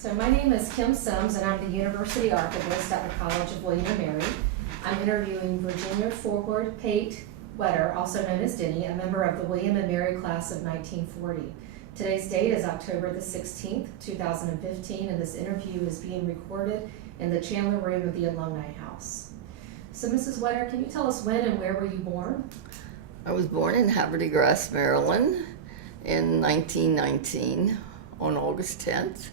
So my name is Kim Sims, and I'm the University Archivist at the College of William & Mary. I'm interviewing Virginia Forward Pate Wetter, also known as Dinny, a member of the William & Mary class of 1940. Today's date is October the 16th, 2015, and this interview is being recorded in the Chandler Room of the Alumni House. So Mrs. Wetter, can you tell us when and where were you born? I was born in Havre de Grace, Maryland in 1919 on August 10th.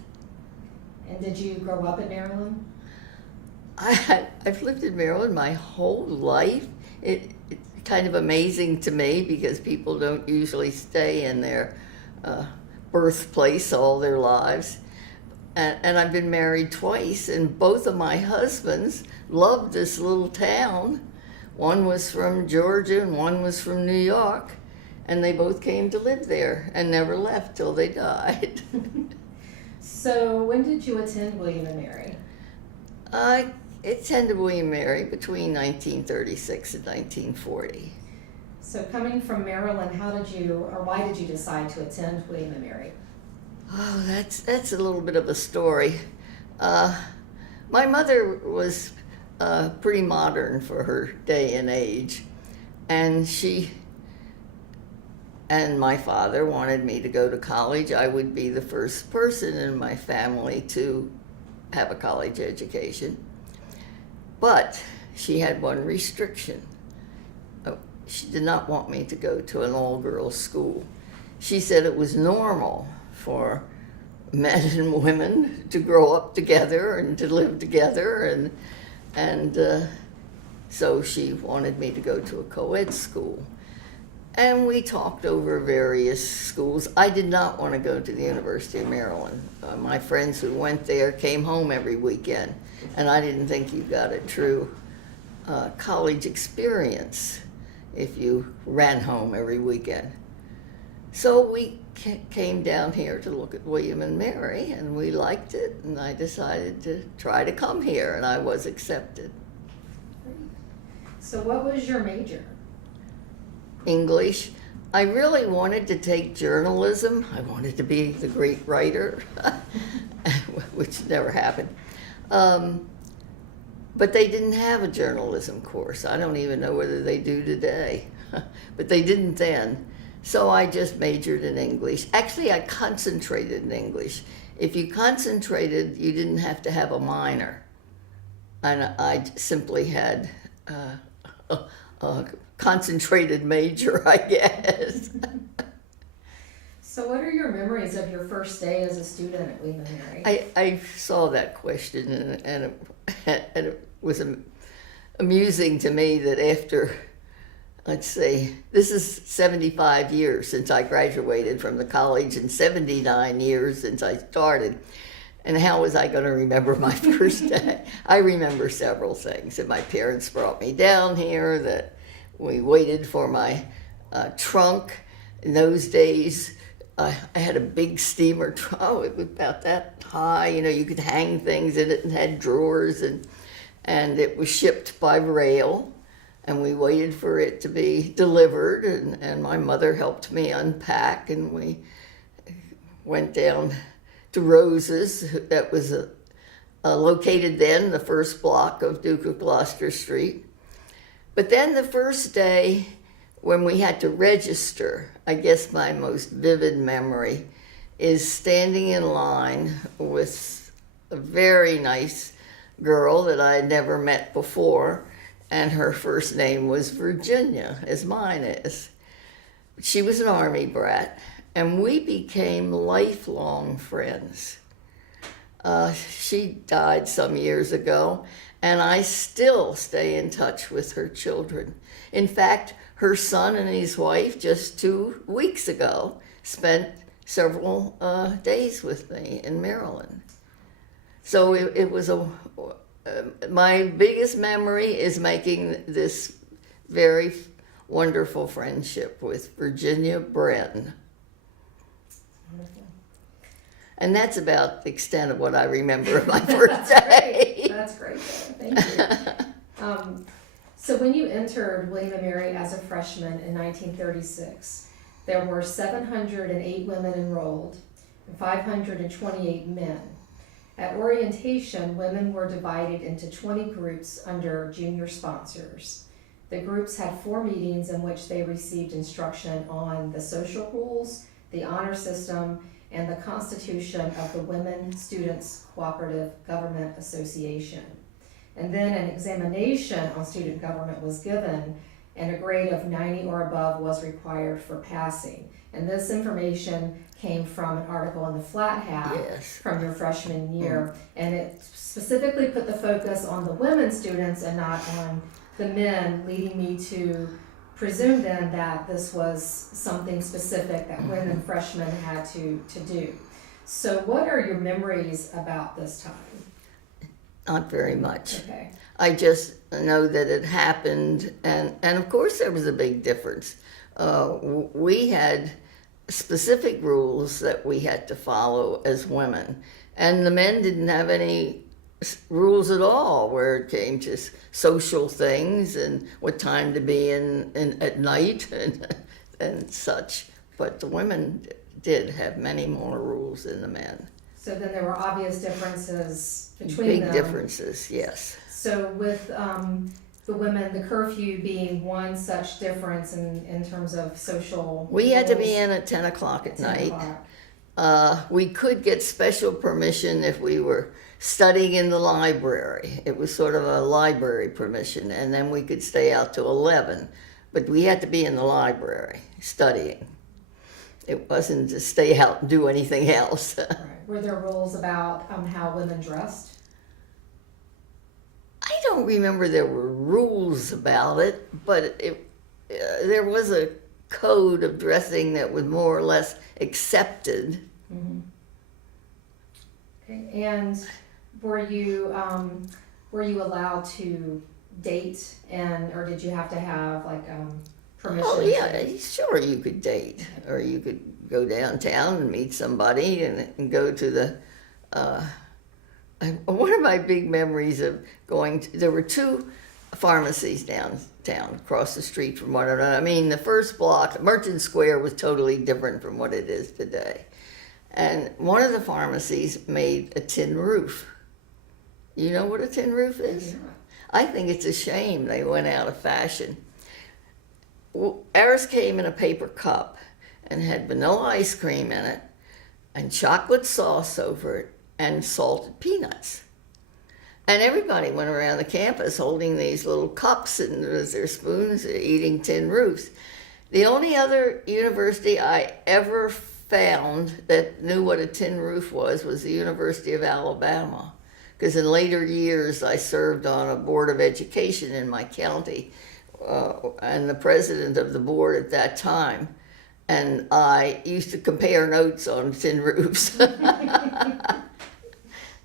And did you grow up in Maryland? I've lived in Maryland my whole life. It's kind of amazing to me because people don't usually stay in their birthplace all their lives. And I've been married twice, and both of my husbands loved this little town. One was from Georgia and one was from New York, and they both came to live there and never left till they died. So when did you attend William & Mary? I attended William & Mary between 1936 and 1940. So coming from Maryland, why did you decide to attend William & Mary? Oh, that's a little bit of a story. My mother was pretty modern for her day and age, and she and my father wanted me to go to college. I would be the first person in my family to have a college education. But she had one restriction. She did not want me to go to an all-girls school. She said it was normal for men and women to grow up together and to live together, and so she wanted me to go to a co-ed school. And we talked over various schools. I did not want to go to the University of Maryland. My friends who went there came home every weekend, and I didn't think you got a true college experience if you ran home every weekend. So we came down here to look at William & Mary, and we liked it, and I decided to try to come here, and I was accepted. So what was your major? English. I really wanted to take journalism. I wanted to be the great writer, which never happened. But they didn't have a journalism course. I don't even know whether they do today, but they didn't then. So I just majored in English. Actually, I concentrated in English. If you concentrated, you didn't have to have a minor. And I simply had a concentrated major, I guess. So what are your memories of your first day as a student at William & Mary? I saw that question, and it was amusing to me that after, let's see, this is 75 years since I graduated from the college and 79 years since I started. And how was I going to remember my first day? I remember several things. That my parents brought me down here, that we waited for my trunk. In those days, I had a big steamer trunk. Oh, it was about that high. You know, you could hang things in it and had drawers. And it was shipped by rail. And we waited for it to be delivered. And my mother helped me unpack. And we went down to Rose's. That was located then, the first block of Duke of Gloucester Street. But then the first day when we had to register, I guess my most vivid memory is standing in line with a very nice girl that I had never met before, and her first name was Virginia, as mine is. She was an Army brat, and we became lifelong friends. She died some years ago, and I still stay in touch with her children. In fact, her son and his wife just 2 weeks ago spent several days with me in Maryland. So it was my biggest memory is making this very wonderful friendship with Virginia Bren. And that's about the extent of what I remember of my first day. That's great. Thank you. So when you entered William & Mary as a freshman in 1936, there were 708 women enrolled and 528 men. At orientation, women were divided into 20 groups under junior sponsors. The groups had 4 meetings in which they received instruction on the social rules, the honor system, and the constitution of the Women Students Cooperative Government Association. And then an examination on student government was given, and a grade of 90 or above was required for passing. And this information came from an article in the Flat Hat Yes. from your freshman year, and it specifically put the focus on the women students and not on the men, leading me to presume then that this was something specific that women freshmen had to do. So what are your memories about this time? Not very much. Okay. I just know that it happened, and of course there was a big difference. We had specific rules that we had to follow as women, and the men didn't have any rules at all where it came to social things and what time to be in at night and such. But the women did have many more rules than the men. So then there were obvious differences between them. Big differences, yes. So with the women, the curfew being one such difference in terms of social We had to rules be in at 10 o'clock at 10 night. o'clock. We could get special permission if we were studying in the library. It was sort of a library permission, and then we could stay out till 11. But we had to be in the library studying. It wasn't to stay out and do anything else. Right. Were there rules about how women dressed? I don't remember there were rules about it, but there was a code of dressing that was more or less accepted. Mm-hmm. Okay. And were you allowed to date, or did you have to have permission? Oh yeah, sure you could date, or you could go downtown and meet somebody and go to the. One of my big memories of going to, there were 2 pharmacies downtown across the street from one another. I mean, the first block, Merchant Square, was totally different from what it is today. And one of the pharmacies made a tin roof. You know what a tin roof is? Yeah. I think it's a shame they went out of fashion. Ours came in a paper cup and had vanilla ice cream in it and chocolate sauce over it and salted peanuts. And everybody went around the campus holding these little cups and with their spoons eating tin roofs. The only other university I ever found that knew what a tin roof was the University of Alabama. Because in later years I served on a board of education in my county, and the president of the board at that time, and I used to compare notes on tin roofs.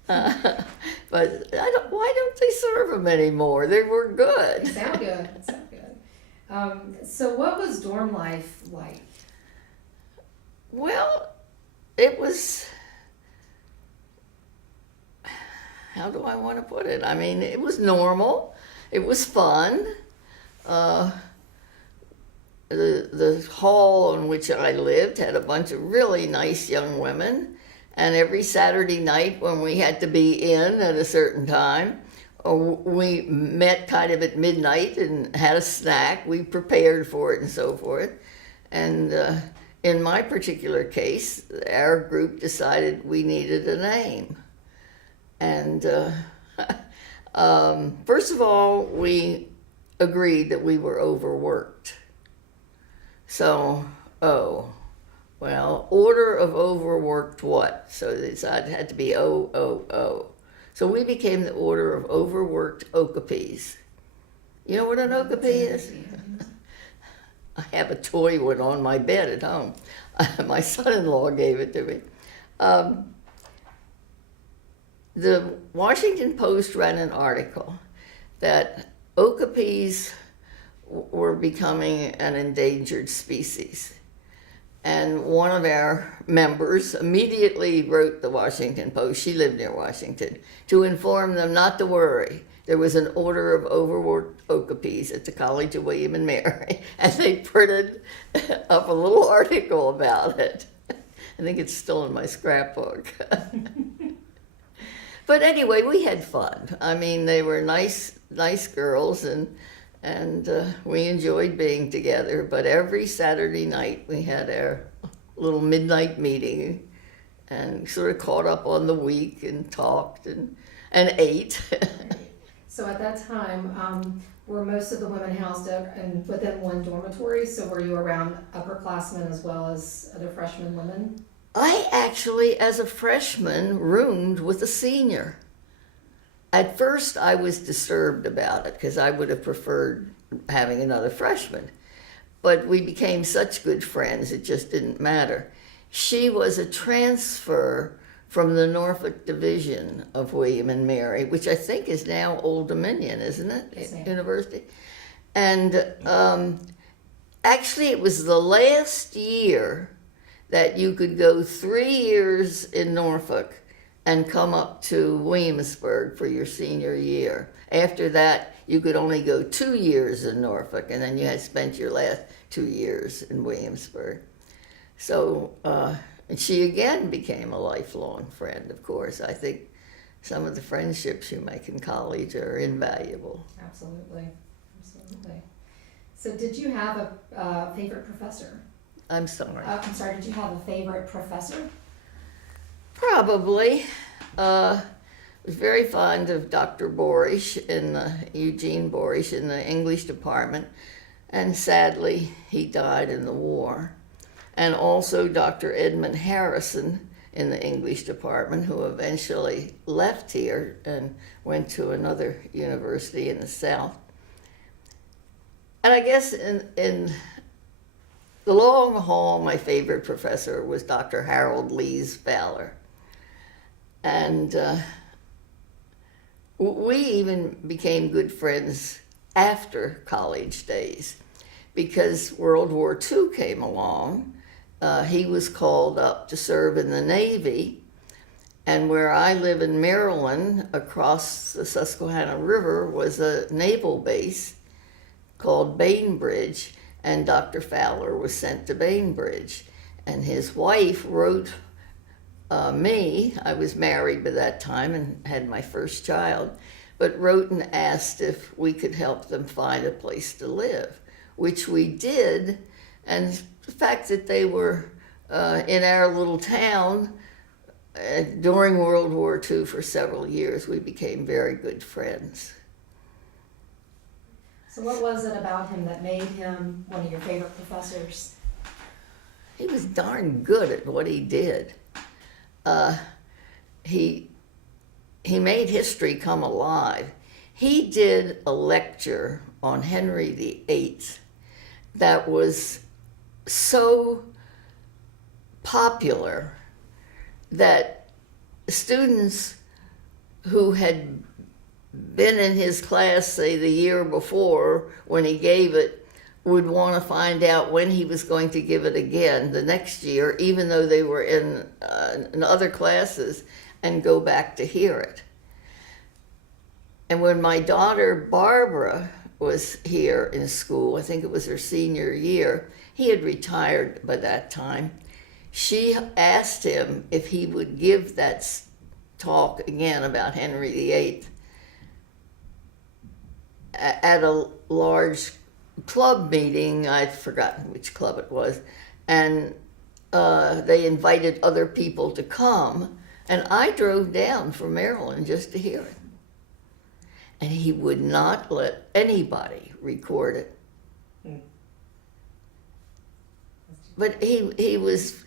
But why don't they serve them anymore? They were good. They sound good. It sound good. So what was dorm life like? Well, it was, how do I want to put it? I mean, it was normal. It was fun. The hall in which I lived had a bunch of really nice young women. And every Saturday night when we had to be in at a certain time, we met kind of at midnight and had a snack. We prepared for it and so forth. And in my particular case, our group decided we needed a name. And first of all, we agreed that we were overworked. So, well, order of overworked what? So it had to be OOO. So we became the order of overworked okapis. You know what an okapi is? I have a toy one on my bed at home. My son-in-law gave it to me. The Washington Post ran an article that okapis were becoming an endangered species. And one of our members immediately wrote the Washington Post, she lived near Washington, to inform them not to worry. There was an order of overworked okapis at the College of William and Mary, and they printed up a little article about it. I think it's still in my scrapbook. But anyway, we had fun. I mean, they were nice girls, and we enjoyed being together. But every Saturday night we had our little midnight meeting, and sort of caught up on the week and talked and ate. So at that time, were most of the women housed within one dormitory? So were you around upperclassmen as well as other freshman women? I actually, as a freshman, roomed with a senior. At first, I was disturbed about it because I would have preferred having another freshman. But we became such good friends, it just didn't matter. She was a transfer from the Norfolk Division of William and Mary, which I think is now Old Dominion, isn't it? Yes, ma'am. University. And actually, it was the last year that you could go 3 years in Norfolk and come up to Williamsburg for your senior year. After that, you could only go 2 years in Norfolk, and then you had spent your last 2 years in Williamsburg. So, and she again became a lifelong friend, of course. I think some of the friendships you make in college are invaluable. Absolutely. So did you have a favorite professor? I'm sorry. I'm sorry, did you have a favorite professor? Probably. Was very fond of Dr. Borish Eugene Borish in the English department, and sadly he died in the war. And also Dr. Edmund Harrison in the English department, who eventually left here and went to another university in the South. And I guess in the long haul, my favorite professor was Dr. Harold Lees Fowler. And we even became good friends after college days, because World War II came along. He was called up to serve in the Navy, and where I live in Maryland, across the Susquehanna River, was a naval base called Bainbridge, and Dr. Fowler was sent to Bainbridge. And his wife wrote me, I was married by that time and had my first child, but wrote and asked if we could help them find a place to live, which we did. And the fact that they were in our little town during World War II for several years, we became very good friends. So what was it about him that made him one of your favorite professors? He was darn good at what he did. He made history come alive. He did a lecture on Henry VIII that was so popular that students who had been in his class, say, the year before when he gave it, would want to find out when he was going to give it again the next year, even though they were in other classes, and go back to hear it. And when my daughter Barbara was here in school, I think it was her senior year, he had retired by that time, she asked him if he would give that talk again about Henry VIII at a large club meeting. I'd forgotten which club it was, and they invited other people to come, and I drove down from Maryland just to hear it. And he would not let anybody record it. But he was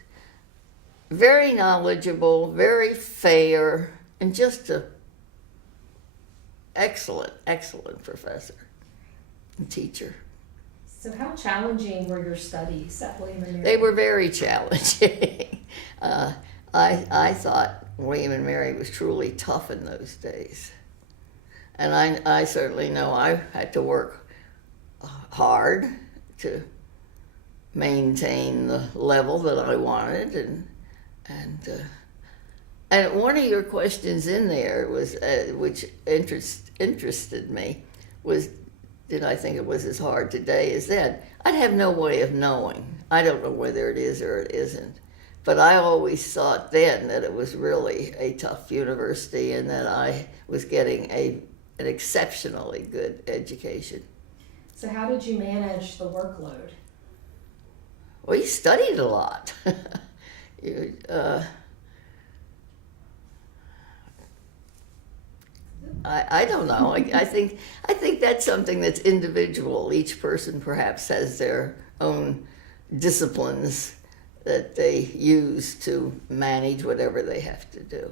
very knowledgeable, very fair, and just a excellent professor and teacher. So how challenging were your studies at William and Mary? They were very challenging. I thought William and Mary was truly tough in those days. And I certainly know I had to work hard to maintain the level that I wanted. And one of your questions in there was, which interested me, was, did I think it was as hard today as then? I'd have no way of knowing. I don't know whether it is or it isn't. But I always thought then that it was really a tough university and that I was getting an exceptionally good education. So how did you manage the workload? Well, you studied a lot. you, I don't know. I think that's something that's individual. Each person perhaps has their own disciplines that they use to manage whatever they have to do.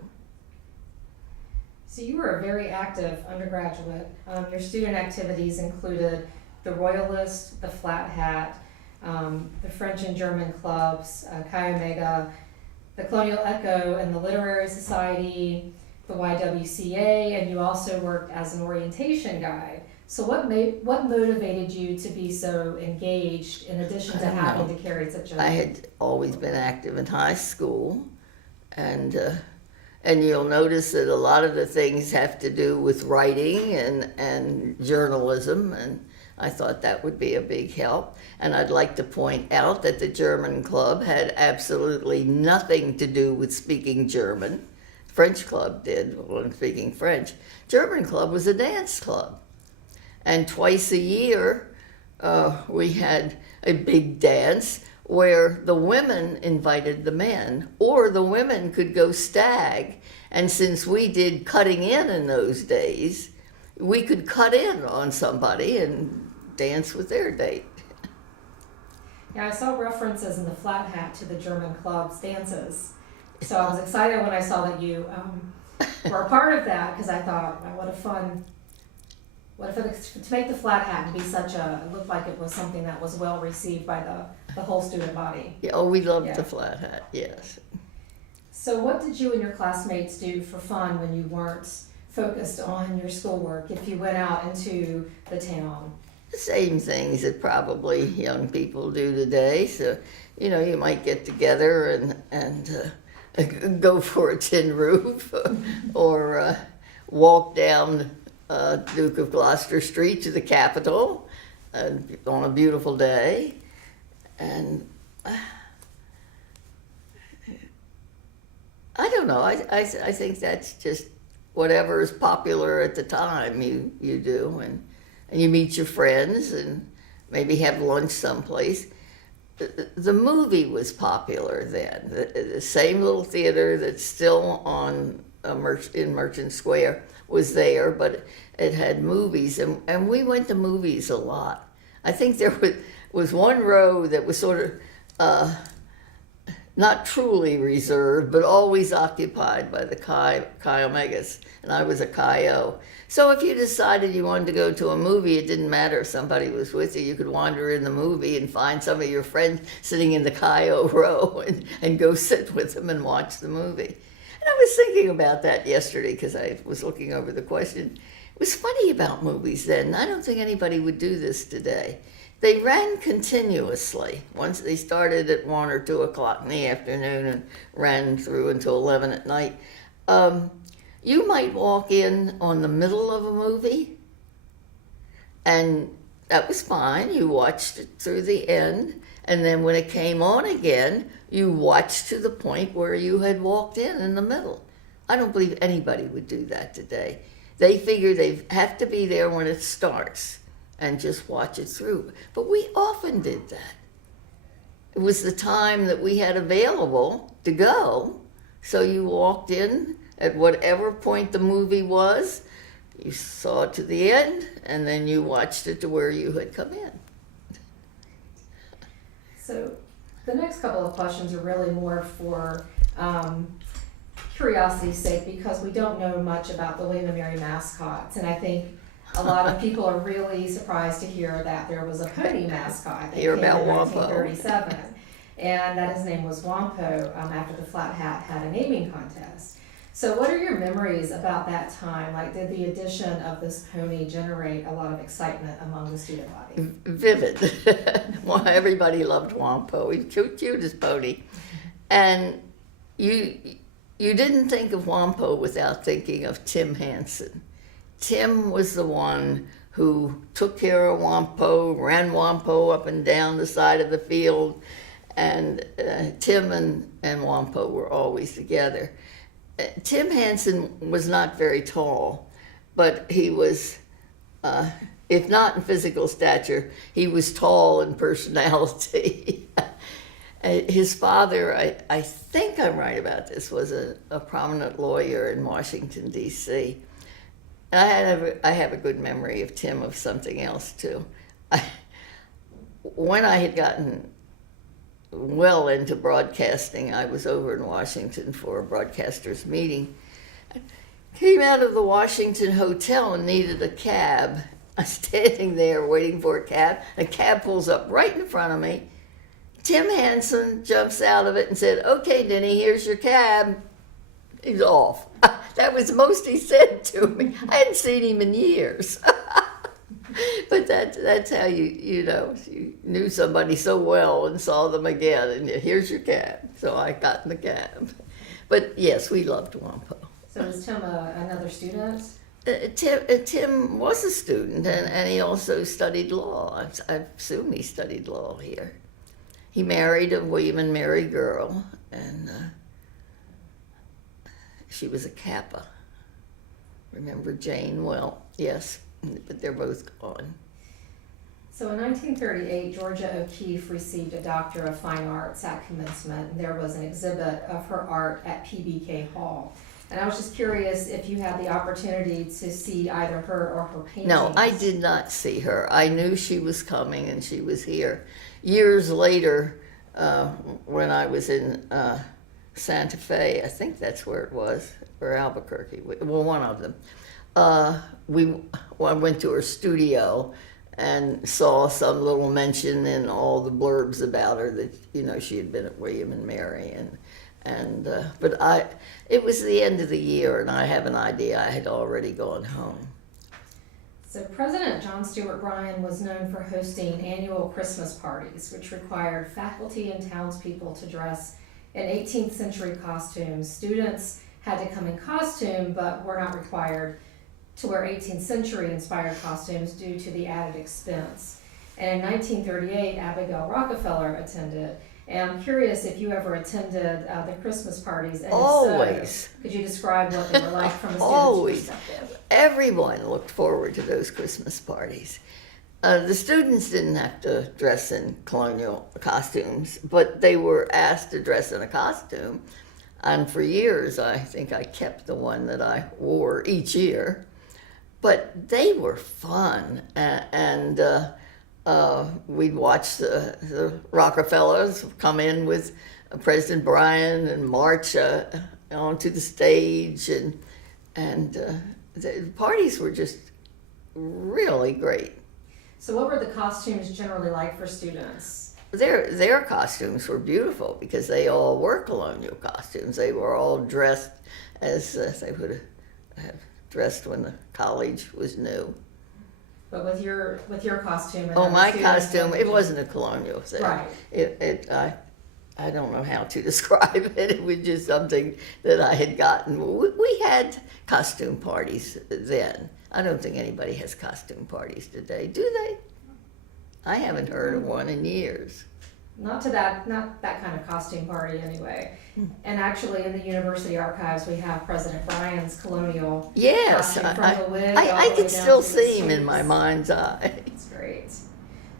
So you were a very active undergraduate. Your student activities included the Royalist, the Flat Hat, the French and German clubs, Chi Omega, the Colonial Echo and the Literary Society, the YWCA, and you also worked as an orientation guide. So what motivated you to be so engaged in addition to having to carry such a... I had always been active in high school, and you'll notice that a lot of the things have to do with writing and journalism, and I thought that would be a big help. And I'd like to point out that the German club had absolutely nothing to do with speaking German. French club did, when speaking French. German club was a dance club. And twice a year, we had a big dance where the women invited the men, or the women could go stag. And since we did cutting in those days, we could cut in on somebody and dance with their date. Yeah, I saw references in the Flat Hat to the German club's dances. So I was excited when I saw that you were a part of that, because I thought, wow, what if to make the Flat Hat and be it looked like it was something that was well received by the whole student body. Yeah, we loved the Flat Hat, yes. So what did you and your classmates do for fun when you weren't focused on your schoolwork, if you went out into the town? The same things that probably young people do today. So, you might get together and go for a tin roof or walk down Duke of Gloucester Street to the Capitol on a beautiful day. And I don't know, I think that's just whatever is popular at the time you do, and you meet your friends and maybe have lunch someplace. The movie was popular then. The same little theater that's still on in Merchant Square was there, but it had movies, and we went to movies a lot. I think there was one row that was sort of not truly reserved, but always occupied by the Chi Omegas, and I was a Chi O. So if you decided you wanted to go to a movie, it didn't matter if somebody was with you. You could wander in the movie and find some of your friends sitting in the Chi O row and go sit with them and watch the movie. And I was thinking about that yesterday because I was looking over the question. It was funny about movies then. I don't think anybody would do this today. They ran continuously. Once they started at 1 or 2 o'clock in the afternoon and ran through until 11 at night. You might walk in on the middle of a movie, and that was fine. You watched it through the end, and then when it came on again, you watched to the point where you had walked in the middle. I don't believe anybody would do that today. They figure they have to be there when it starts and just watch it through. But we often did that. It was the time that we had available to go, so you walked in at whatever point the movie was, you saw it to the end, and then you watched it to where you had come in. So the next couple of questions are really more for curiosity's sake, because we don't know much about the William & Mary mascots, and I think a lot of people are really surprised to hear that there was a pony mascot that Hear came about in Wampo. 1937, and that his name was Wampo after the Flat Hat had a naming contest. So what are your memories about that time? Like, did the addition of this pony generate a lot of excitement among the student body? Vivid. Well, everybody loved Wampo. He's cutest pony. And you didn't think of Wampo without thinking of Tim Hansen. Tim was the one who took care of Wampo, ran Wampo up and down the side of the field, and Tim and Wampo were always together. Tim Hansen was not very tall, but he was, if not in physical stature, he was tall in personality. His father, I think I'm right about this, was a prominent lawyer in Washington, D.C. I have a good memory of Tim of something else, too. When I had gotten well into broadcasting, I was over in Washington for a broadcasters meeting. Came out of the Washington hotel and needed a cab. I'm standing there waiting for a cab. A cab pulls up right in front of me. Tim Hansen jumps out of it and said, "Okay, Dinny, here's your cab." He's off. That was the most he said to me. I hadn't seen him in years. But that's how you knew somebody so well and saw them again, and here's your cab. So I got in the cab. But yes, we loved Wampo. So was Tim another student? Tim was a student, and he also studied law. I assume he studied law here. He married a William and Mary girl, and she was a Kappa. Remember Jane? Well, yes, but they're both gone. So in 1938, Georgia O'Keeffe received a Doctor of Fine Arts at commencement, and there was an exhibit of her art at PBK Hall. And I was just curious if you had the opportunity to see either her or her paintings. No, I did not see her. I knew she was coming and she was here. Years later, when I was in Santa Fe, I think that's where it was, or Albuquerque, well, one of them, I went to her studio and saw some little mention in all the blurbs about her that, she had been at William and Mary. But it was the end of the year, and I have an idea I had already gone home. So President John Stuart Bryan was known for hosting annual Christmas parties, which required faculty and townspeople to dress in 18th century costumes. Students had to come in costume, but were not required to wear 18th century inspired costumes due to the added expense. And in 1938, Abigail Rockefeller attended. And I'm curious if you ever attended the Christmas parties. And Always. So, could you describe what they were like from a student's Always. perspective? Everyone looked forward to those Christmas parties. The students didn't have to dress in colonial costumes, but they were asked to dress in a costume. And for years, I think I kept the one that I wore each year. But they were fun, and we'd watch the Rockefellers come in with President Bryan and march onto the stage, and the parties were just really great. So what were the costumes generally like for students? Their costumes were beautiful because they all were colonial costumes. They were all dressed as they would have dressed when the college was new. But with your costume. And My costume, it wasn't a colonial thing. Right. I don't know how to describe it. It was just something that I had gotten. We had costume parties then. I don't think anybody has costume parties today, do they? I haven't heard of one in years. Not that kind of costume party anyway. And actually in the university archives we have President Bryan's colonial costume from the wig all I the could way down still to the see him in suits. my mind's eye. That's great.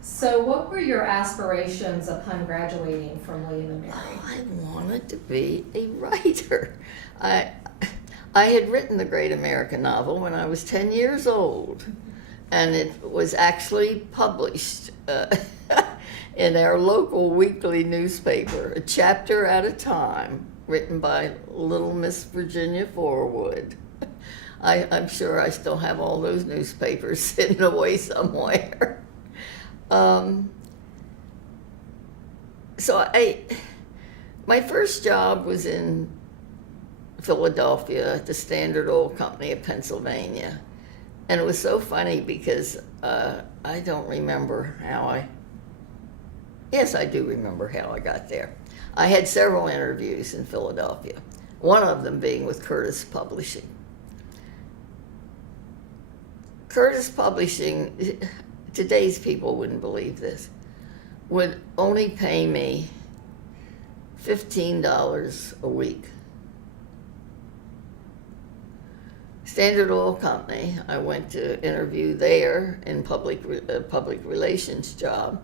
So what were your aspirations upon graduating from William and Mary? I wanted to be a writer. I had written the great American novel when I was 10 years old, and it was actually published in our local weekly newspaper, a chapter at a time, written by little Miss Virginia Forwood. I'm sure I still have all those newspapers sitting away somewhere. My first job was in Philadelphia at the Standard Oil Company of Pennsylvania. And it was so funny because I don't remember yes, I do remember how I got there. I had several interviews in Philadelphia, one of them being with Curtis Publishing. Curtis Publishing, today's people wouldn't believe this, would only pay me $15 a week. Standard Oil Company, I went to interview there in public relations job,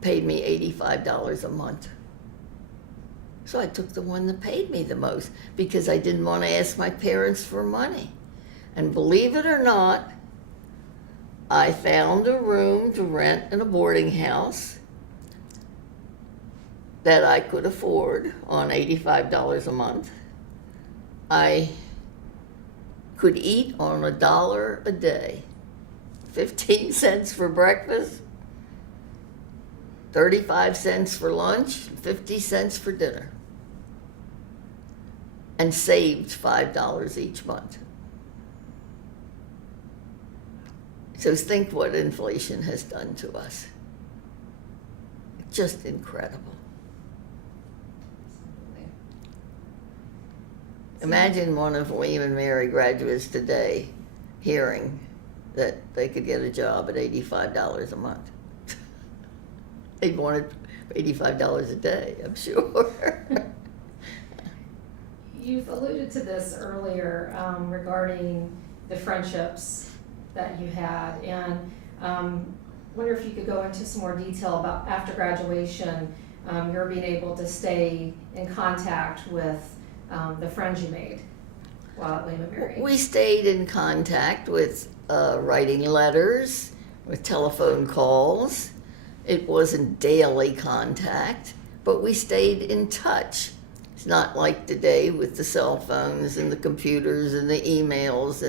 paid me $85 a month. So I took the one that paid me the most because I didn't want to ask my parents for money. And believe it or not, I found a room to rent in a boarding house that I could afford on $85 a month. I could eat on $1 a day, 15 cents for breakfast, 35 cents for lunch, 50 cents for dinner, and saved $5 each month. So think what inflation has done to us. Just incredible. Imagine one of William and Mary graduates today hearing that they could get a job at $85 a month. They'd want it $85 a day, I'm sure. You've alluded to this earlier regarding the friendships that you had, and wonder if you could go into some more detail about after graduation, you're being able to stay in contact with the friends you made while at William and Mary. We stayed in contact with writing letters, with telephone calls. It wasn't daily contact, but we stayed in touch. It's not like today with the cell phones and the computers and the emails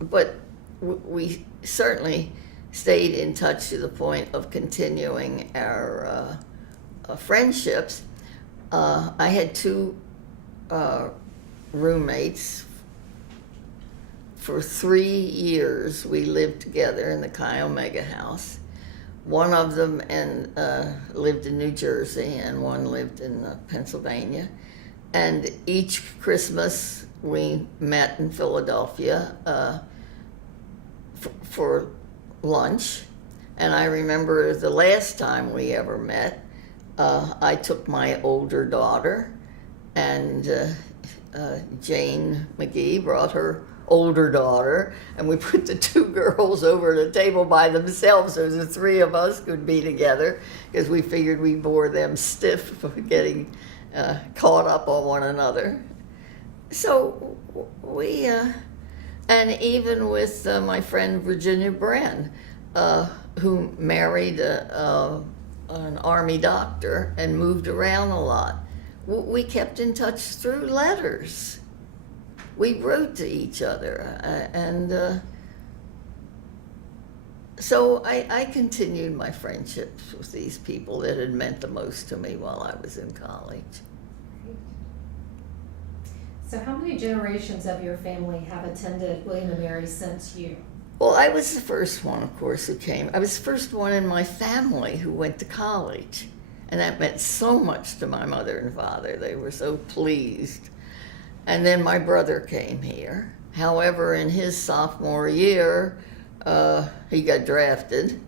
but we certainly stayed in touch to the point of continuing our friendships. I had two roommates. For 3 years, we lived together in the Chi Omega house. One of them lived in New Jersey, and one lived in Pennsylvania. And each Christmas, we met in Philadelphia for lunch. And I remember the last time we ever met, I took my older daughter, and Jane McGee brought her older daughter, and we put the two girls over at a table by themselves so the three of us could be together, because we figured we bore them stiff for getting caught up on one another. So we, and even with my friend Virginia Brand, who married an Army doctor and moved around a lot, we kept in touch through letters. We wrote to each other, and so I continued my friendships with these people that had meant the most to me while I was in college. So how many generations of your family have attended William and Mary since you? Well, I was the first one, of course, who came. I was the first one in my family who went to college, and that meant so much to my mother and father. They were so pleased. And then my brother came here. However, in his sophomore year, he got drafted,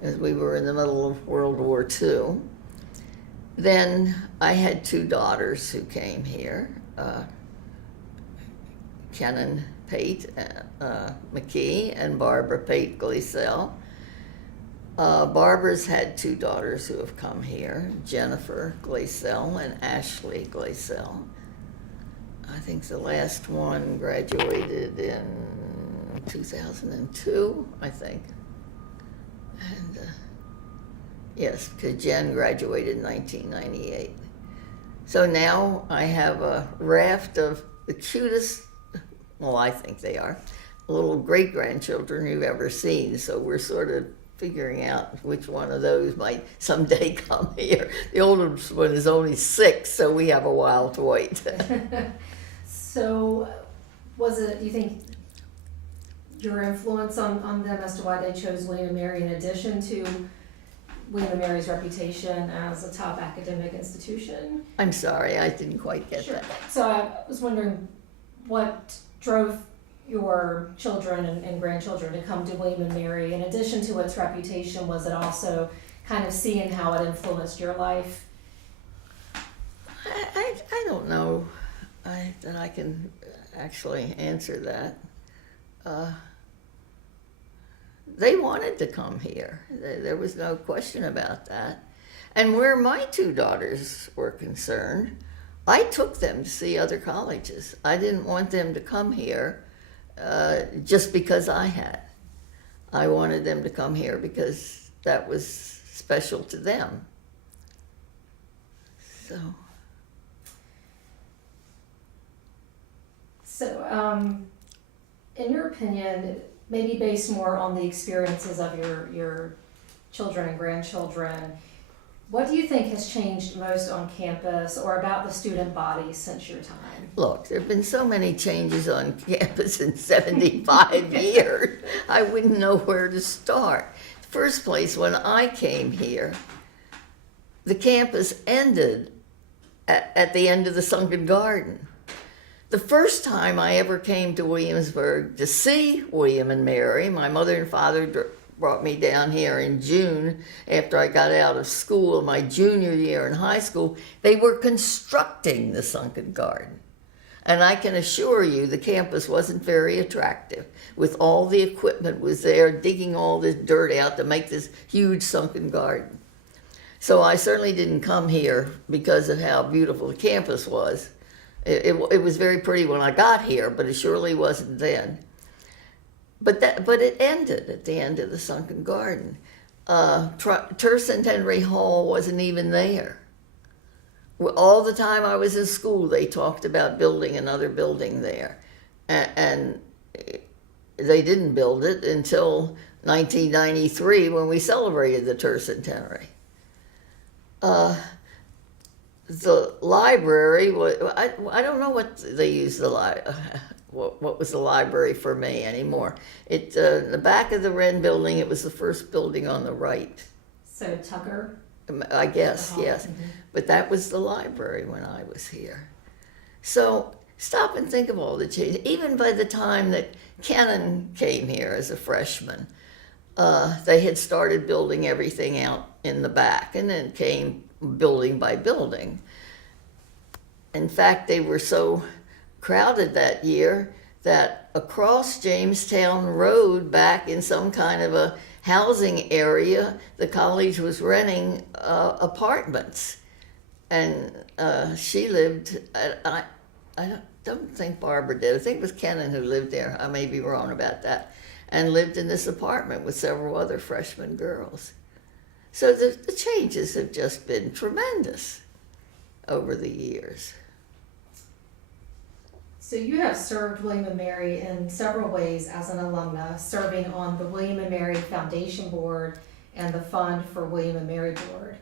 as we were in the middle of World War II. Then I had two daughters who came here, Kenan Pate McKee and Barbara Pate Gleasell. Barbara's had two daughters who have come here, Jennifer Gleasell and Ashley Gleasell. I think the last one graduated in 2002, I think. And yes, because Jen graduated in 1998. So now I have a raft of the cutest, well, I think they are, little great-grandchildren you've ever seen. So we're sort of figuring out which one of those might someday come here. The oldest one is only 6, so we have a while to wait. So was it, do you think, your influence on them as to why they chose William and Mary, in addition to William and Mary's reputation as a top academic institution? I'm sorry, I didn't quite get Sure. that. So I was wondering what drove your children and grandchildren to come to William and Mary. In addition to its reputation, was it also kind of seeing how it influenced your life? I don't know that I can actually answer that. They wanted to come here. There was no question about that. And where my two daughters were concerned, I took them to see other colleges. I didn't want them to come here just because I had. I wanted them to come here because that was special to them. So, in your opinion, maybe based more on the experiences of your children and grandchildren, what do you think has changed most on campus or about the student body since your time? Look, there have been so many changes on campus in 75 years. I wouldn't know where to start. First place, when I came here, the campus ended at the end of the Sunken Garden. The first time I ever came to Williamsburg to see William and Mary, my mother and father brought me down here in June after I got out of school, my junior year in high school. They were constructing the Sunken Garden. And I can assure you the campus wasn't very attractive. With all the equipment was there, digging all this dirt out to make this huge sunken garden. So I certainly didn't come here because of how beautiful the campus was. It was very pretty when I got here, but it surely wasn't then. But it ended at the end of the Sunken Garden. Tercentenary Hall wasn't even there. All the time I was in school, they talked about building another building there. And they didn't build it until 1993 when we celebrated the tercentenary. The library, I don't know what they used what was the library for me anymore. The back of the Wren building, it was the first building on the right. So Tucker? I guess, yes. Mm-hmm. But that was the library when I was here. So stop and think of all the changes. Even by the time that Kennan came here as a freshman, they had started building everything out in the back and then came building by building. In fact, they were so crowded that year that across Jamestown Road, back in some kind of a housing area, the college was renting apartments. And she lived, I don't think Barbara did. I think it was Kennan who lived there. I may be wrong about that. And lived in this apartment with several other freshman girls. So the changes have just been tremendous over the years. So you have served William & Mary in several ways as an alumna, serving on the William & Mary Foundation Board and the Fund for William & Mary Board.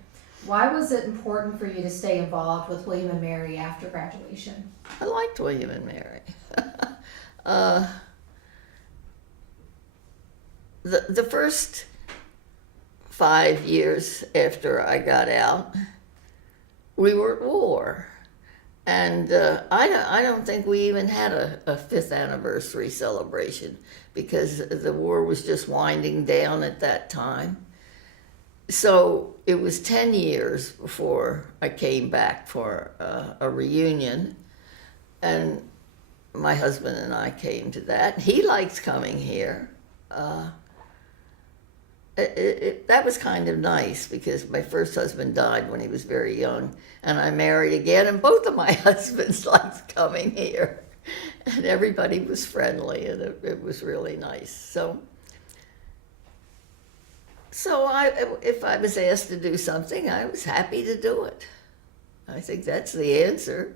Why was it important for you to stay involved with William & Mary after graduation? I liked William & Mary. The first 5 years after I got out, we were at war. And I don't think we even had a fifth anniversary celebration because the war was just winding down at that time. So it was 10 years before I came back for a reunion. And my husband and I came to that. He likes coming here. That was kind of nice because my first husband died when he was very young, and I married again, and both of my husbands liked coming here, and everybody was friendly, and it was really nice. So if I was asked to do something, I was happy to do it. I think that's the answer.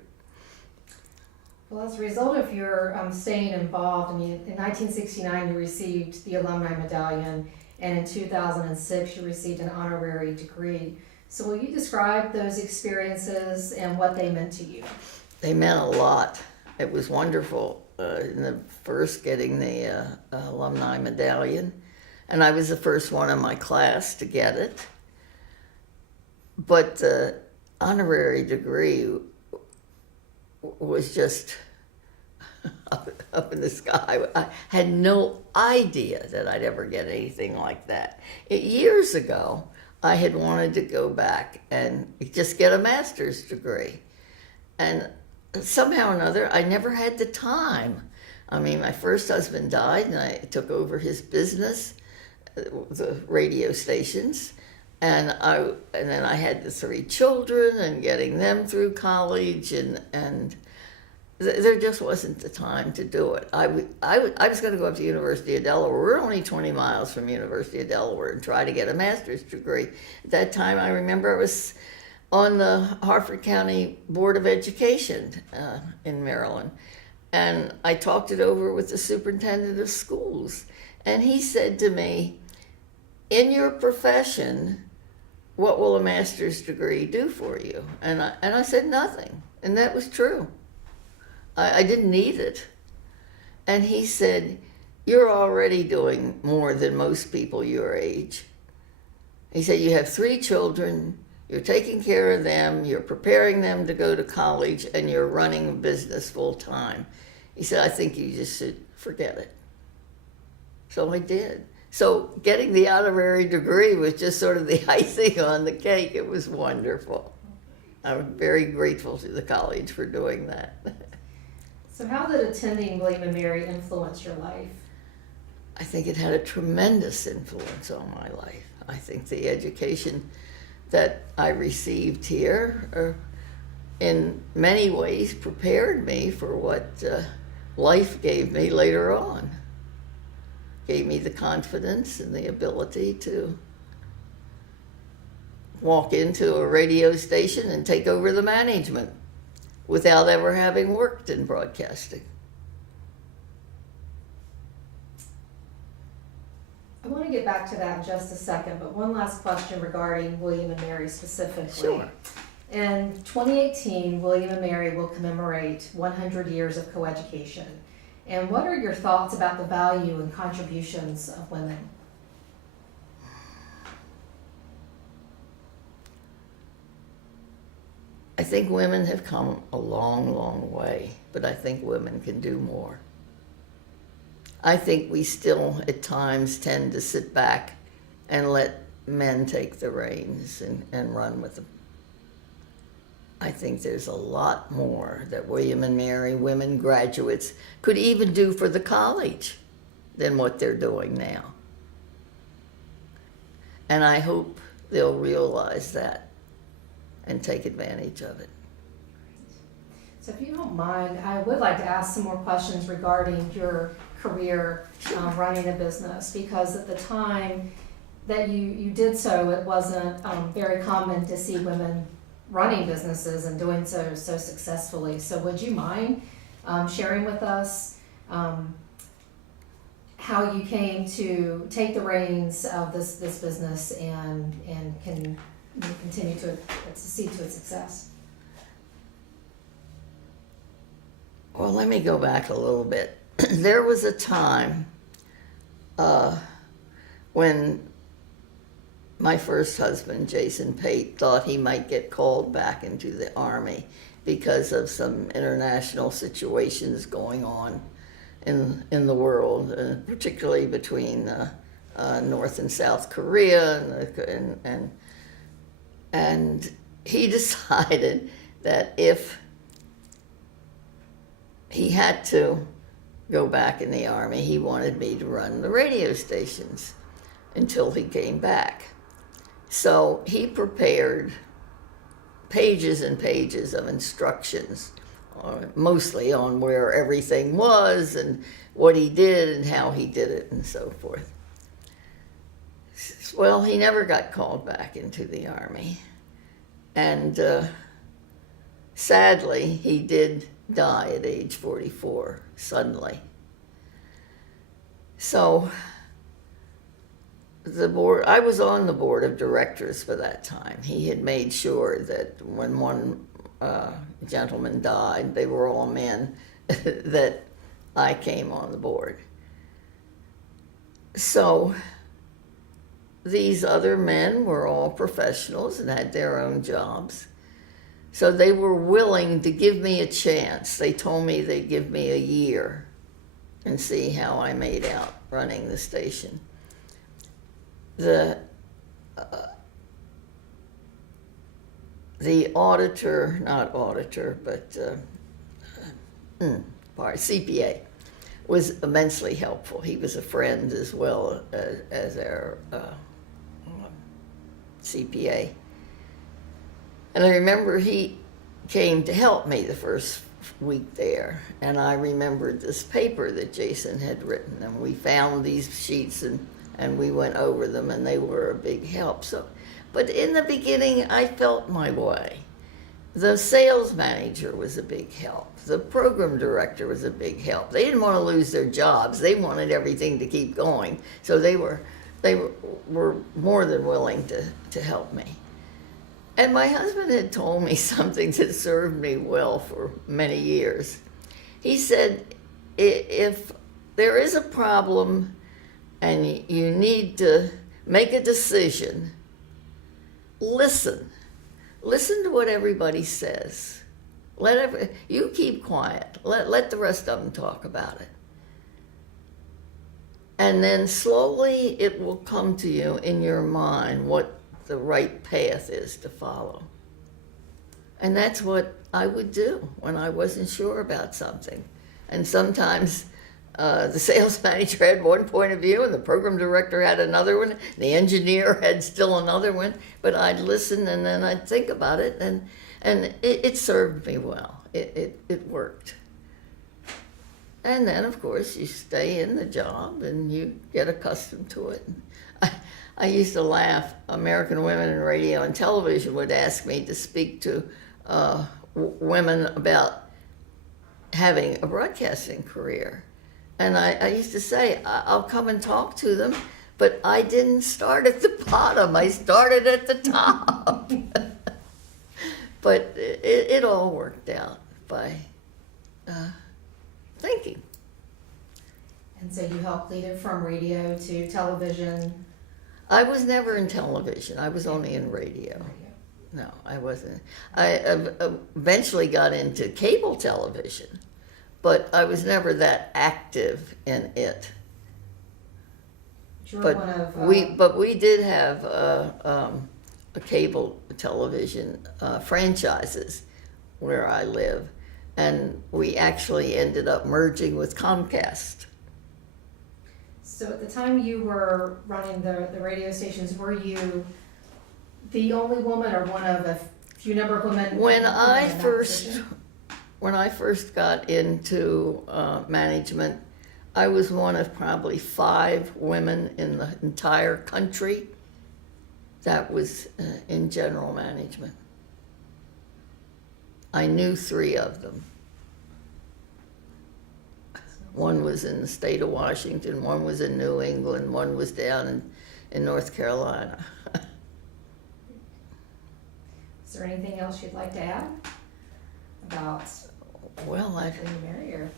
Well, as a result of your staying involved, I mean, in 1969 you received the Alumni Medallion, and in 2006 you received an honorary degree. So will you describe those experiences and what they meant to you? They meant a lot. It was wonderful in the first getting the Alumni Medallion, and I was the first one in my class to get it. But the honorary degree was just up in the sky. I had no idea that I'd ever get anything like that. Years ago, I had wanted to go back and just get a master's degree. And somehow or another, I never had the time. I mean, my first husband died, and I took over his business, the radio stations, and then I had the 3 children and getting them through college, and there just wasn't the time to do it. I was going to go up to University of Delaware. We're only 20 miles from University of Delaware and try to get a master's degree. At that time, I remember I was on the Harford County Board of Education in Maryland. And I talked it over with the superintendent of schools. And he said to me, in your profession, what will a master's degree do for you? And I said nothing. And that was true. I didn't need it. And he said, you're already doing more than most people your age. He said, you have 3 children, you're taking care of them, you're preparing them to go to college, and you're running a business full time. He said, I think you just should forget it. So I did. So getting the honorary degree was just sort of the icing on the cake. It was wonderful. I'm very grateful to the college for doing that. So how did attending William & Mary influence your life? I think it had a tremendous influence on my life. I think the education that I received here in many ways prepared me for what life gave me later on. Gave me the confidence and the ability to walk into a radio station and take over the management without ever having worked in broadcasting. I want to get back to that in just a second, but one last question regarding William & Mary specifically. Sure. In 2018, William & Mary will commemorate 100 years of coeducation. And what are your thoughts about the value and contributions of women? I think women have come a long, long way, but I think women can do more. I think we still at times tend to sit back and let men take the reins and run with them. I think there's a lot more that William & Mary women graduates could even do for the college than what they're doing now. And I hope they'll realize that and take advantage of it. So if you don't mind, I would like to ask some more questions regarding your career running a business, because at the time that you did so, it wasn't very common to see women running businesses and doing so successfully. So would you mind sharing with us how you came to take the reins of this business and can continue to see to its success? Well, let me go back a little bit. There was a time when my first husband, Jason Pate, thought he might get called back into the Army because of some international situations going on in the world, particularly between North and South Korea, and he decided that if he had to go back in the Army, he wanted me to run the radio stations until he came back. So he prepared pages and pages of instructions, mostly on where everything was and what he did and how he did it and so forth. Well, he never got called back into the Army. And sadly, he did die at age 44, suddenly. So the board, I was on the board of directors for that time. He had made sure that when one gentleman died, they were all men, that I came on the board. So these other men were all professionals and had their own jobs. So they were willing to give me a chance. They told me they'd give me a year and see how I made out running the station. the auditor, not auditor, but CPA, was immensely helpful. He was a friend as well as our CPA. And I remember he came to help me the first week there, and I remembered this paper that Jason had written, and we found these sheets and we went over them, and they were a big help. So, but in the beginning, I felt my way. The sales manager was a big help. The program director was a big help. They didn't want to lose their jobs. They wanted everything to keep going. So they were more than willing to help me. And my husband had told me something that served me well for many years. He said, if there is a problem and you need to make a decision, listen. Listen to what everybody says. You keep quiet. Let the rest of them talk about it. And then slowly it will come to you in your mind what the right path is to follow. And that's what I would do when I wasn't sure about something. And sometimes the sales manager had one point of view and the program director had another one. The engineer had still another one. But I'd listen and then I'd think about it, and it served me well. It worked. And then, of course, you stay in the job and you get accustomed to it. I used to laugh. American Women in Radio and Television would ask me to speak to women about having a broadcasting career. And I used to say, I'll come and talk to them, but I didn't start at the bottom. I started at the top. But it all worked out by thinking. And so you helped lead it from radio to television? I was never in television. I was only in radio. No, I wasn't. I eventually got into cable television, but I was never that active in it. But we did have a cable television franchises where I live, and we actually ended up merging with Comcast. So at the time you were running the radio stations, were you the only woman or one of a few number of women? When I first got into management, I was one of probably 5 women in the entire country that was in general management. I knew 3 of them. One was in the state of Washington, one was in New England, one was down in North Carolina. Is there anything else you'd like to add about William and Mary?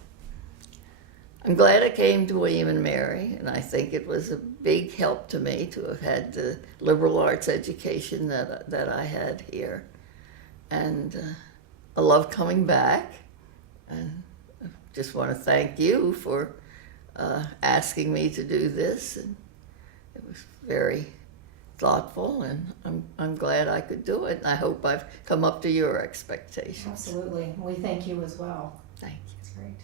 I'm glad I came to William and Mary, and I think it was a big help to me to have had the liberal arts education that I had here. And I love coming back, and I just want to thank you for asking me to do this. And it was very thoughtful, and I'm glad I could do it. And I hope I've come up to your expectations. Absolutely. We thank you as well. Thank you. That's great.